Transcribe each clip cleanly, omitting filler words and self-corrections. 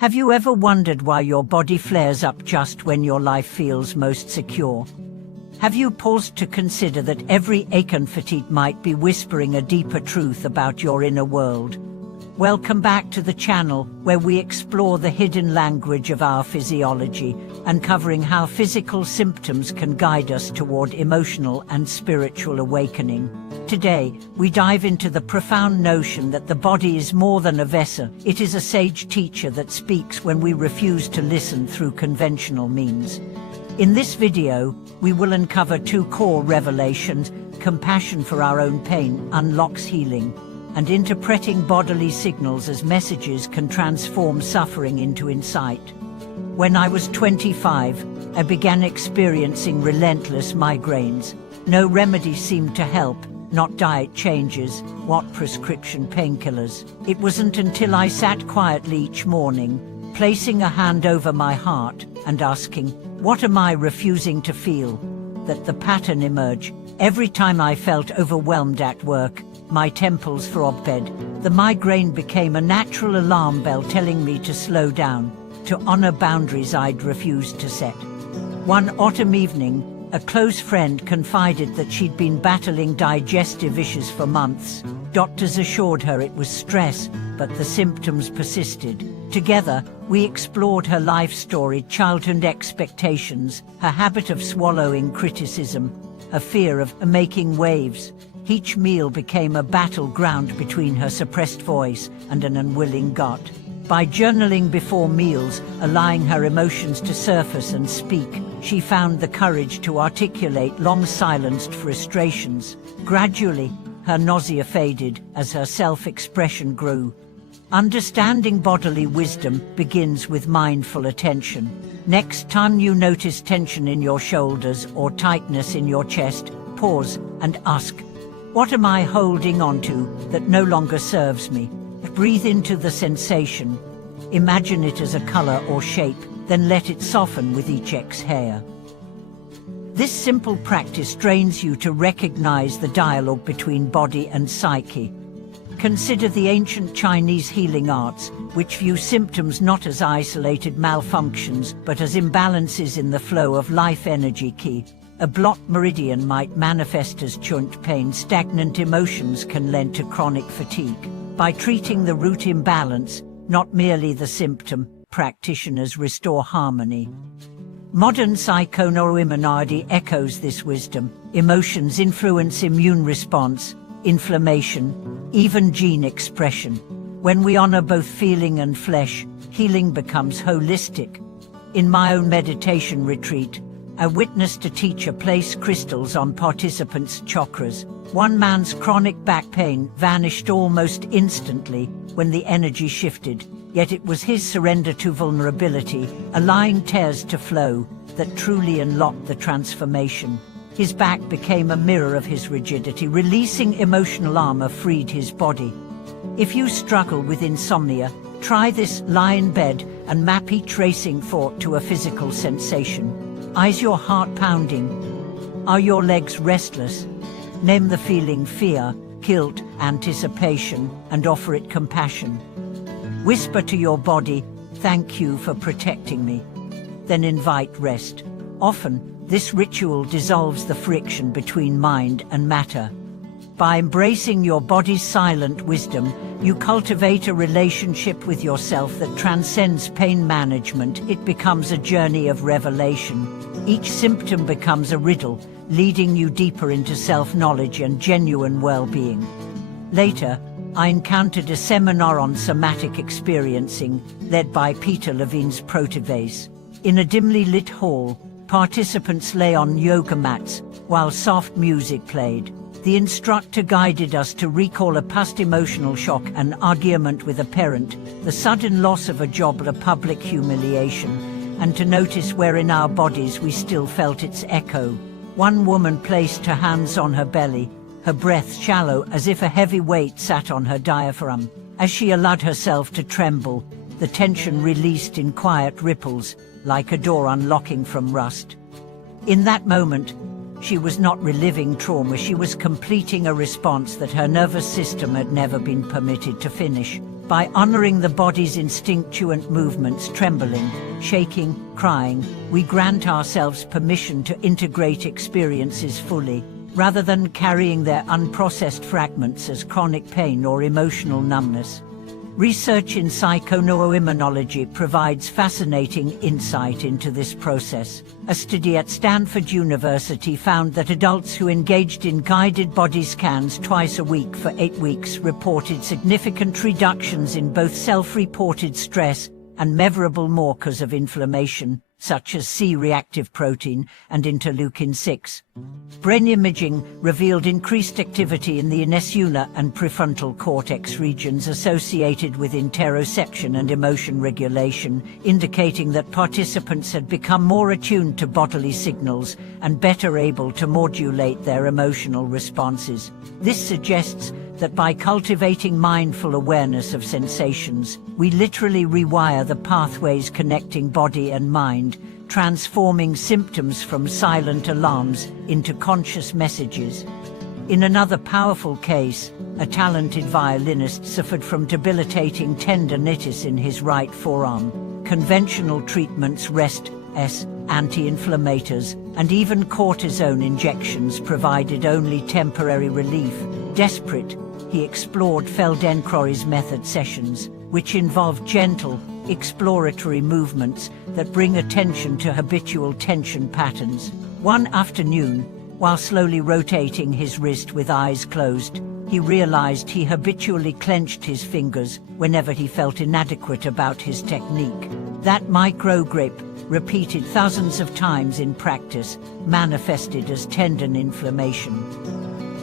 Have you ever wondered why your body flares up just when your life feels most secure? Have you paused to consider that every ache and fatigue might be whispering a deeper truth about your inner world? Welcome back to the channel, where we explore the hidden language of our physiology, uncovering how physical symptoms can guide us toward emotional and spiritual awakening. Today, we dive into the profound notion that the body is more than a vessel. It is a sage teacher that speaks when we refuse to listen through conventional means. In this video, we will uncover two core revelations: compassion for our own pain unlocks healing, and interpreting bodily signals as messages can transform suffering into insight. When I was 25, I began experiencing relentless migraines. No remedy seemed to help, not diet changes, what prescription painkillers. It wasn't until I sat quietly each morning, placing a hand over my heart and asking, "What am I refusing to feel?" that the pattern emerged. Every time I felt overwhelmed at work, my temples throbbed. The migraine became a natural alarm bell telling me to slow down, to honor boundaries I'd refused to set. One autumn evening, a close friend confided that she'd been battling digestive issues for months. Doctors assured her it was stress, but the symptoms persisted. Together, we explored her life story, childhood expectations, her habit of swallowing criticism, a fear of making waves. Each meal became a battleground between her suppressed voice and an unwilling gut. By journaling before meals, allowing her emotions to surface and speak, she found the courage to articulate long-silenced frustrations. Gradually, her nausea faded as her self-expression grew. Understanding bodily wisdom begins with mindful attention. Next time you notice tension in your shoulders or tightness in your chest, pause and ask, "What am I holding on to that no longer serves me?" Breathe into the sensation. Imagine it as a color or shape, then let it soften with each exhale. This simple practice trains you to recognize the dialogue between body and psyche. Consider the ancient Chinese healing arts, which view symptoms not as isolated malfunctions, but as imbalances in the flow of life energy key. A blocked meridian might manifest as joint pain. Stagnant emotions can lend to chronic fatigue. By treating the root imbalance, not merely the symptom, practitioners restore harmony. Modern psychoneuroimmunology echoes this wisdom. Emotions influence immune response, inflammation, even gene expression. When we honor both feeling and flesh, healing becomes holistic. In my own meditation retreat, I witnessed a teacher place crystals on participants' chakras. One man's chronic back pain vanished almost instantly when the energy shifted, yet it was his surrender to vulnerability, allowing tears to flow, that truly unlocked the transformation. His back became a mirror of his rigidity. Releasing emotional armor freed his body. If you struggle with insomnia, try this. Lie in bed and map each racing thought to a physical sensation. Is your heart pounding? Are your legs restless? Name the feeling: fear, guilt, anticipation, and offer it compassion. Whisper to your body, "Thank you for protecting me." Then invite rest. Often, this ritual dissolves the friction between mind and matter. By embracing your body's silent wisdom, you cultivate a relationship with yourself that transcends pain management. It becomes a journey of revelation. Each symptom becomes a riddle, leading you deeper into self-knowledge and genuine well-being. Later, I encountered a seminar on somatic experiencing, led by Peter Levine's Protevace. In a dimly lit hall, participants lay on yoga mats, while soft music played. The instructor guided us to recall a past emotional shock, an argument with a parent, the sudden loss of a job, a public humiliation, and to notice where in our bodies we still felt its echo. One woman placed her hands on her belly, her breath shallow as if a heavy weight sat on her diaphragm. As she allowed herself to tremble, the tension released in quiet ripples, like a door unlocking from rust. In that moment, she was not reliving trauma, she was completing a response that her nervous system had never been permitted to finish. By honoring the body's instinctuant movements, trembling, shaking, crying, we grant ourselves permission to integrate experiences fully, rather than carrying their unprocessed fragments as chronic pain or emotional numbness. Research in psychoneuroimmunology provides fascinating insight into this process. A study at Stanford University found that adults who engaged in guided body scans twice a week for 8 weeks reported significant reductions in both self-reported stress and measurable markers of inflammation, such as C-reactive protein and interleukin-6. Brain imaging revealed increased activity in the insular and prefrontal cortex regions associated with interoception and emotion regulation, indicating that participants had become more attuned to bodily signals and better able to modulate their emotional responses. This suggests that by cultivating mindful awareness of sensations, we literally rewire the pathways connecting body and mind, transforming symptoms from silent alarms into conscious messages. In another powerful case, a talented violinist suffered from debilitating tendinitis in his right forearm. Conventional treatments, rest, anti-inflammatories, and even cortisone injections provided only temporary relief. Desperate, he explored Feldenkrais's method sessions, which involved gentle, exploratory movements that bring attention to habitual tension patterns. One afternoon, while slowly rotating his wrist with eyes closed, he realized he habitually clenched his fingers whenever he felt inadequate about his technique. That micro-grip, repeated thousands of times in practice, manifested as tendon inflammation.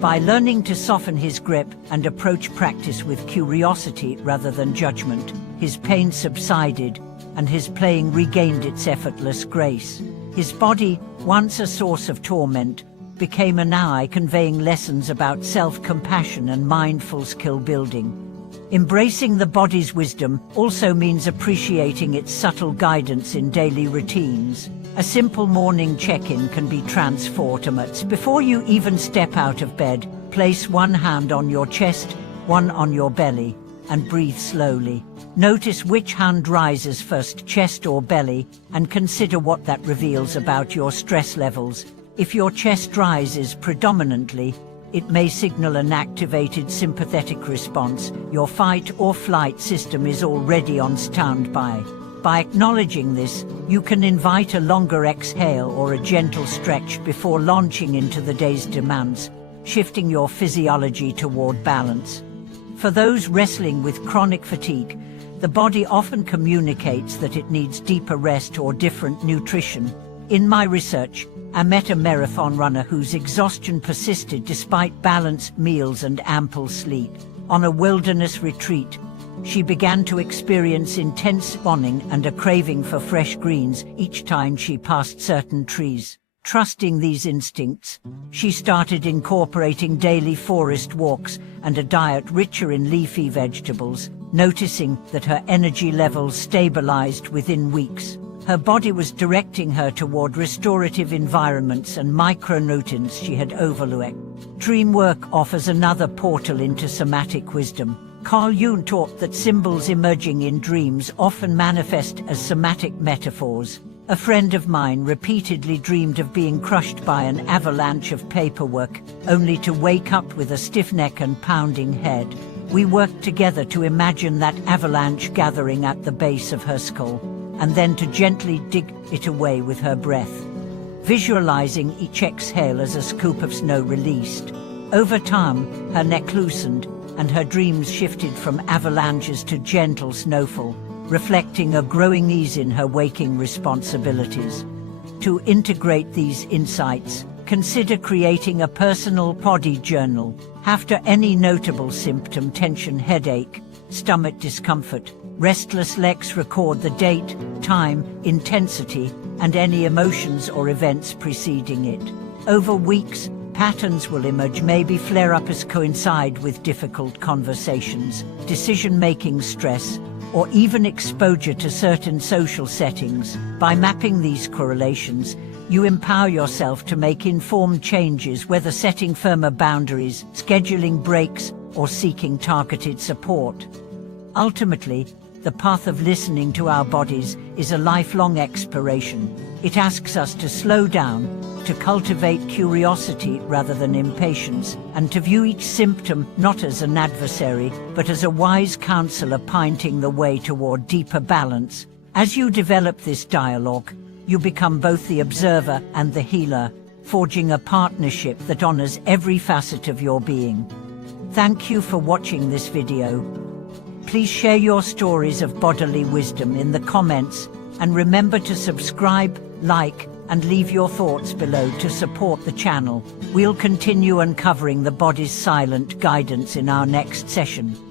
By learning to soften his grip and approach practice with curiosity rather than judgment, his pain subsided and his playing regained its effortless grace. His body, once a source of torment, became an ally conveying lessons about self-compassion and mindful skill building. Embracing the body's wisdom also means appreciating its subtle guidance in daily routines. A simple morning check-in can be transformative. Before you even step out of bed, place one hand on your chest, one on your belly, and breathe slowly. Notice which hand rises first, chest or belly, and consider what that reveals about your stress levels. If your chest rises predominantly, it may signal an activated sympathetic response. Your fight or flight system is already on standby. By acknowledging this, you can invite a longer exhale or a gentle stretch before launching into the day's demands, shifting your physiology toward balance. For those wrestling with chronic fatigue, the body often communicates that it needs deeper rest or different nutrition. In my research, I met a marathon runner whose exhaustion persisted despite balanced meals and ample sleep. On a wilderness retreat, she began to experience intense longing and a craving for fresh greens each time she passed certain trees. Trusting these instincts, she started incorporating daily forest walks and a diet richer in leafy vegetables, noticing that her energy levels stabilized within weeks. Her body was directing her toward restorative environments and micronutrients she had overlooked. Dream work offers another portal into somatic wisdom. Carl Jung taught that symbols emerging in dreams often manifest as somatic metaphors. A friend of mine repeatedly dreamed of being crushed by an avalanche of paperwork, only to wake up with a stiff neck and pounding head. We worked together to imagine that avalanche gathering at the base of her skull, and then to gently dig it away with her breath, visualizing each exhale as a scoop of snow released. Over time, her neck loosened, and her dreams shifted from avalanches to gentle snowfall, reflecting a growing ease in her waking responsibilities. To integrate these insights, consider creating a personal body journal. After any notable symptom, tension, headache, stomach discomfort, restless legs, record the date, time, intensity, and any emotions or events preceding it. Over weeks, patterns will emerge, maybe flare up as coincide with difficult conversations, decision-making stress, or even exposure to certain social settings. By mapping these correlations, you empower yourself to make informed changes, whether setting firmer boundaries, scheduling breaks, or seeking targeted support. Ultimately, the path of listening to our bodies is a lifelong exploration. It asks us to slow down, to cultivate curiosity rather than impatience, and to view each symptom not as an adversary, but as a wise counselor pointing the way toward deeper balance. As you develop this dialogue, you become both the observer and the healer, forging a partnership that honors every facet of your being. Thank you for watching this video. Please share your stories of bodily wisdom in the comments, and remember to subscribe, like, and leave your thoughts below to support the channel. We'll continue uncovering the body's silent guidance in our next session.